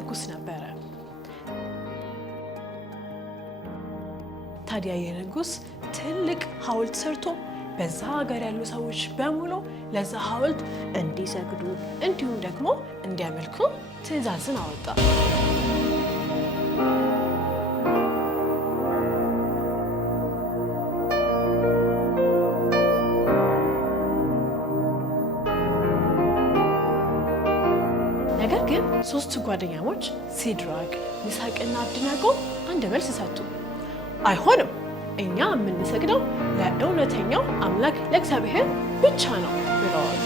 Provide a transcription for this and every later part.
ንጉስ ነበረ። ታዲያ የንጉስ ትልቅ ሐውልት ሰርቶ በዛ ሀገር ያሉ ሰዎች በሙሉ ለዛ ሐውልት እንዲሰግዱ እንዲሁም ደግሞ እንዲያመልኩ ትእዛዝን አወጣ። ነገር ግን ሶስቱ ጓደኛሞች ሲድራቅ፣ ሚሳቅና አብደናጎ አንድ መልስ ሰጡ። አይሆንም፣ እኛ የምንሰግደው ለእውነተኛው አምላክ ለእግዚአብሔር ብቻ ነው ብለዋል።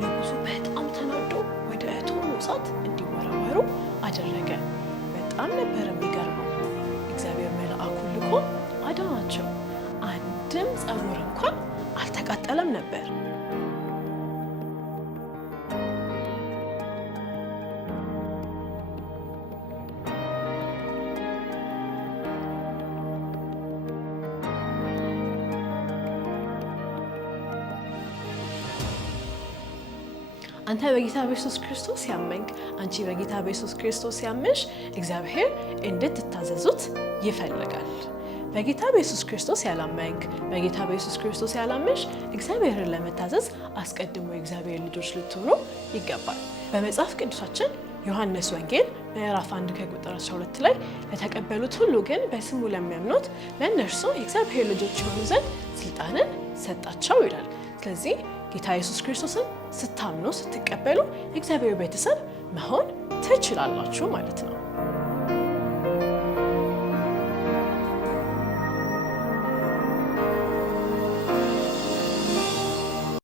ንጉሱ በጣም ተናዶ ወደ እቶኑ እሳት እንዲወረወሩ አደረገ። በጣም ነበር የሚገርመው። እግዚአብሔር መልአኩን ልኮ አዳናቸው። አንድም ጸጉር እንኳን አልተቃጠለም ነበር። አንተ በጌታ በኢየሱስ ክርስቶስ ያመንክ፣ አንቺ በጌታ በኢየሱስ ክርስቶስ ያመንሽ እግዚአብሔር እንድትታዘዙት ይፈልጋል። በጌታ በኢየሱስ ክርስቶስ ያላመንክ፣ በጌታ በኢየሱስ ክርስቶስ ያላመንሽ እግዚአብሔርን ለመታዘዝ አስቀድሞ የእግዚአብሔር ልጆች ልትሆኑ ይገባል። በመጽሐፍ ቅዱሳችን ዮሐንስ ወንጌል ምዕራፍ 1 ከቁጥር 12 ላይ ለተቀበሉት ሁሉ ግን በስሙ ለሚያምኑት ለእነርሱ የእግዚአብሔር ልጆች ይሆኑ ዘንድ ስልጣንን ሰጣቸው ይላል። ስለዚህ ጌታ ኢየሱስ ክርስቶስን ስታምኑ ስትቀበሉ የእግዚአብሔር ቤተሰብ መሆን ትችላላችሁ ማለት ነው።